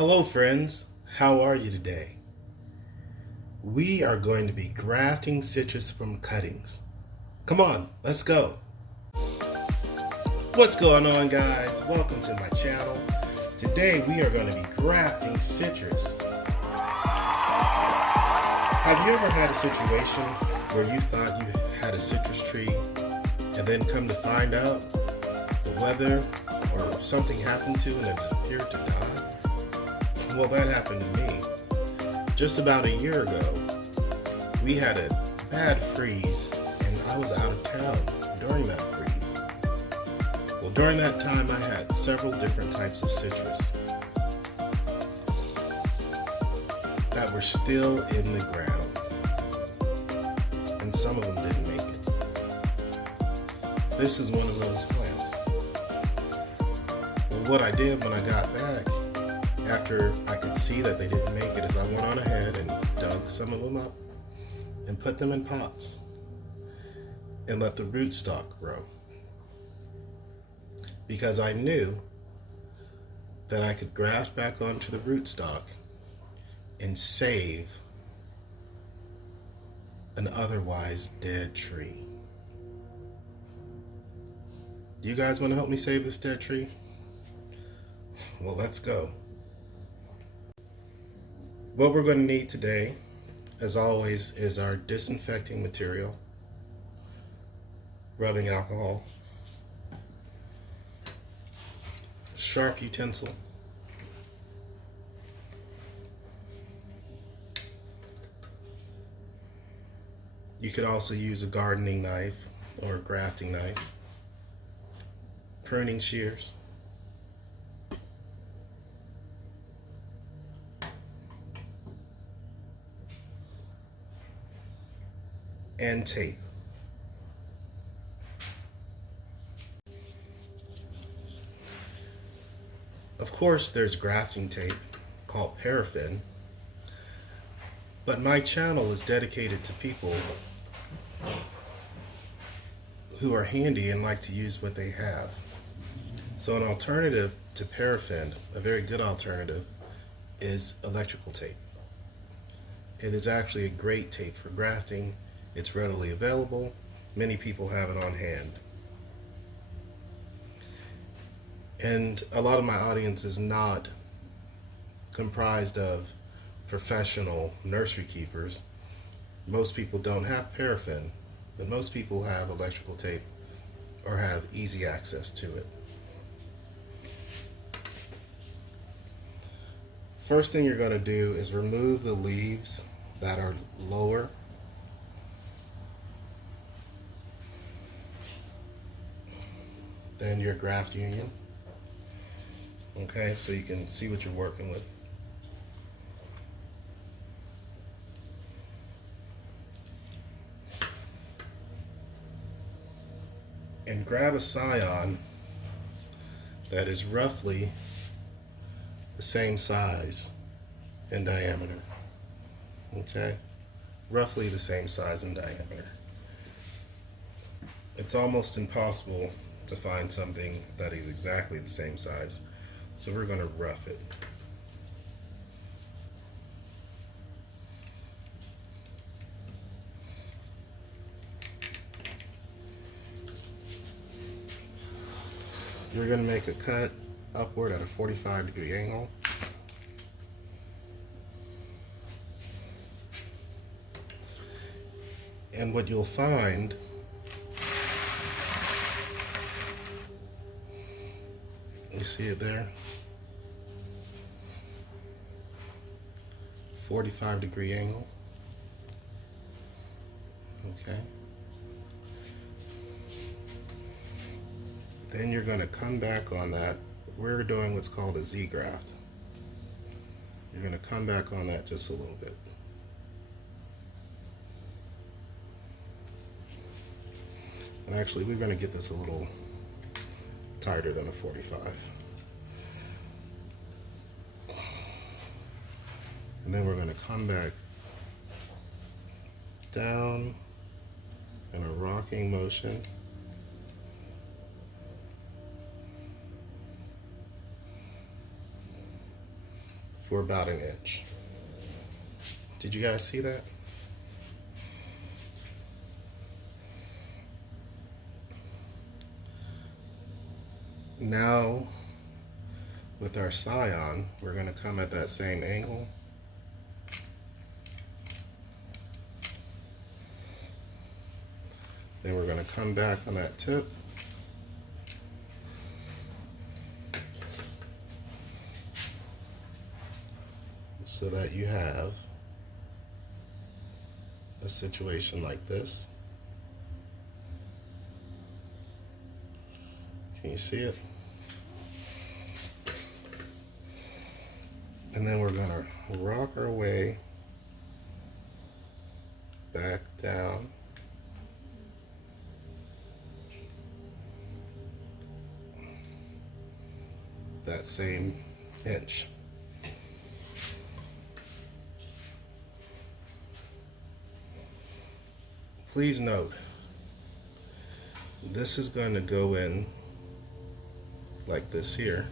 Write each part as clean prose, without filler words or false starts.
Hello friends, how are you today? We are going to be grafting citrus from cuttings. Come on, let's go. What's going on guys? Welcome to my channel. Today we are going to be grafting citrus. Have you ever had a situation where you thought you had a citrus tree and then come to find out the weather or something happened to and it appeared to die? Well, that happened to me. Just about a year ago, we had a bad freeze and I was out of town during that freeze. Well, during that time I had several different types of citrus that were still in the ground, and some of them didn't make it. This is one of those plants. Well, what I did when I got back, after I could see that they didn't make it, is I went on ahead and dug some of them up and put them in pots and let the rootstock grow, because I knew that I could graft back onto the rootstock and save an otherwise dead tree. Do you guys want to help me save this dead tree? Well, let's go. What we're going to need today, as always, is our disinfecting material, rubbing alcohol, sharp utensil, you could also use a gardening knife or a grafting knife, pruning shears, and tape. Of course, there's grafting tape called paraffin, but my channel is dedicated to people who are handy and like to use what they have. So an alternative to paraffin, a very good alternative, is electrical tape. It is actually a great tape for grafting. It's readily available. Many people have it on hand. And a lot of my audience is not comprised of professional nursery keepers. Most people don't have paraffin, but most people have electrical tape or have easy access to it. First thing you're going to do is remove the leaves that are lower. Then your graft union. Okay, so you can see what you're working with. And grab a scion that is roughly the same size in diameter. Okay, roughly the same size in diameter. It's almost impossible to find something that is exactly the same size, so we're going to rough it. You're going to make a cut upward at a 45-degree angle. And what you'll find you see it there? 45-degree angle. Okay. Then you're going to come back on that. We're doing what's called a z-graft. You're going to come back on that just a little bit. And actually, we're going to get this a little tighter than a 45. And then we're going to come back down in a rocking motion. for about an inch. Did you guys see that? Now, with our scion, we're going to come at that same angle. Then we're going to come back on that tip. So that you have a situation like this. Can you see it? And then we're gonna rock our way back down. That same inch. Please note, this is going to go in like this here.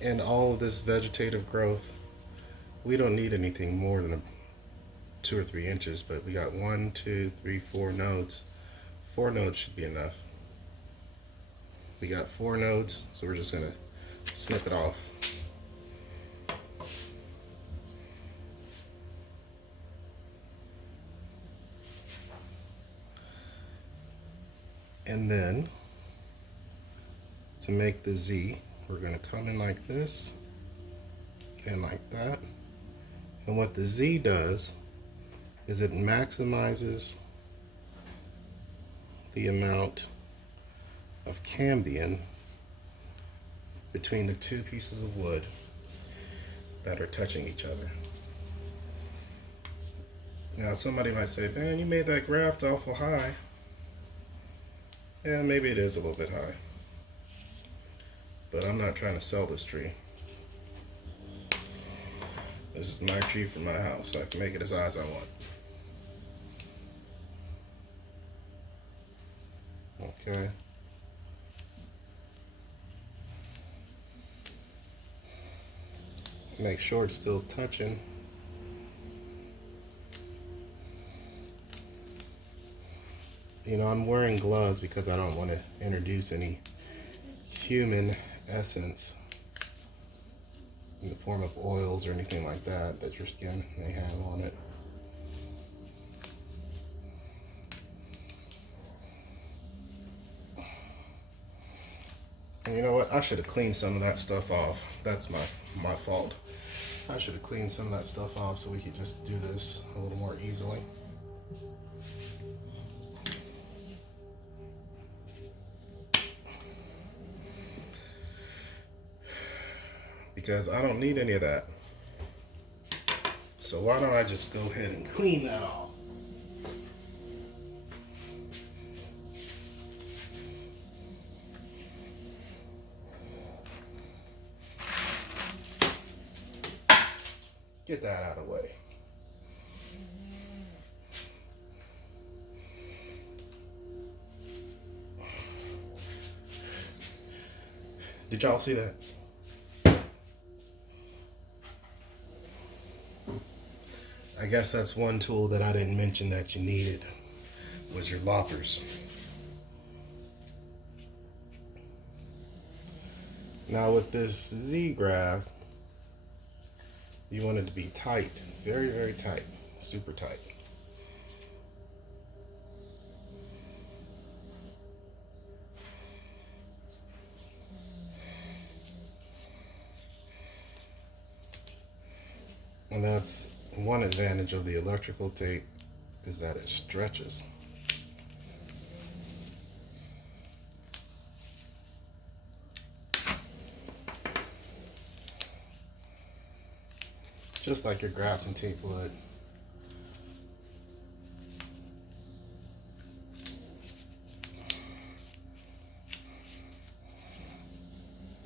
And all of this vegetative growth, we don't need anything more than 2 or 3 inches, but we got 1, 2, 3, 4 nodes. 4 nodes should be enough. We got 4 nodes, so we're just gonna snip it off. And then to make the Z, we're gonna come in like this and like that. And what the Z does is it maximizes the amount of cambium between the 2 pieces of wood that are touching each other. Now somebody might say, man, you made that graft awful high. Yeah, maybe it is a little bit high, but I'm not trying to sell this tree. This is my tree for my house. I can make it as high as I want. Okay. Make sure it's still touching. You know, I'm wearing gloves because I don't want to introduce any human essence in the form of oils or anything like that that your skin may have on it. And you know what? I should have cleaned some of that stuff off. That's my fault. I should have cleaned some of that stuff off so we could just do this a little more easily. Because I don't need any of that. So why don't I just go ahead and clean that off? Get that out of the way. Did y'all see that? I guess that's one tool that I didn't mention that you needed, was your loppers. Now with this z-graft, you want it to be tight, very, very tight, super tight. And that's one advantage of the electrical tape, is that it stretches. Just like your grafting tape would.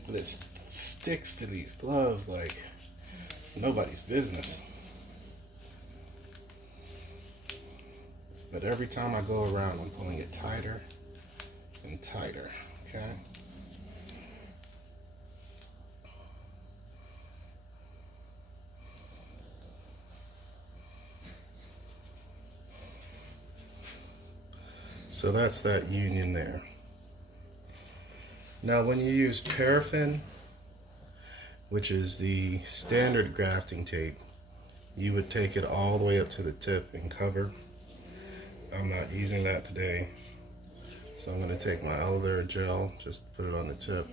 But it sticks to these gloves like nobody's business. But every time I go around, I'm pulling it tighter and tighter, okay? So that's that union there. Now when you use paraffin, which is the standard grafting tape, you would take it all the way up to the tip and cover. I'm not using that today, so I'm going to take my aloe vera gel, just put it on the tip.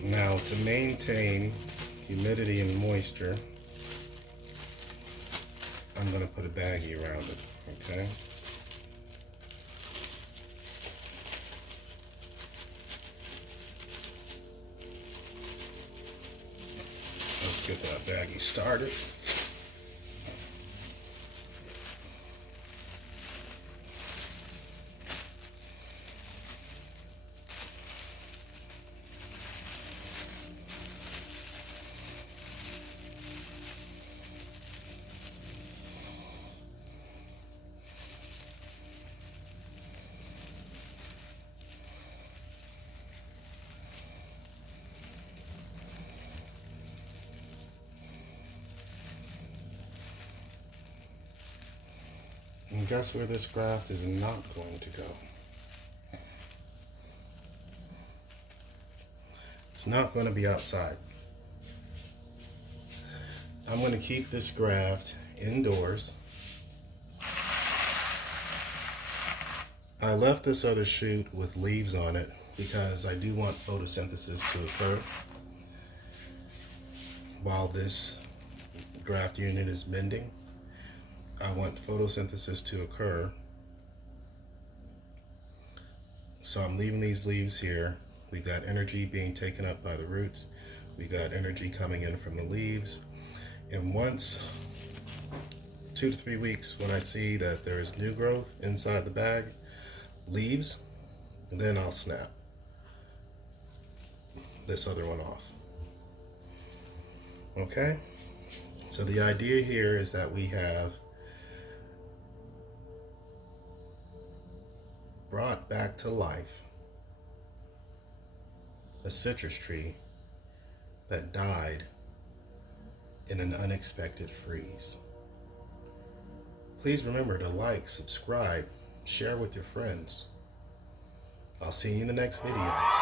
Now to maintain humidity and moisture, I'm going to put a baggie around it, okay? Let's get that baggie started. And guess where this graft is not going to go? It's not going to be outside. I'm going to keep this graft indoors. I left this other shoot with leaves on it because I do want photosynthesis to occur while this graft unit is mending. I want photosynthesis to occur. So I'm leaving these leaves here. We've got energy being taken up by the roots. We've got energy coming in from the leaves. And once, 2 to 3 weeks, when I see that there is new growth inside the bag, leaves, then I'll snap this other one off. Okay? So the idea here is that we have brought back to life a citrus tree that died in an unexpected freeze. Please remember to like, subscribe, share with your friends. I'll see you in the next video.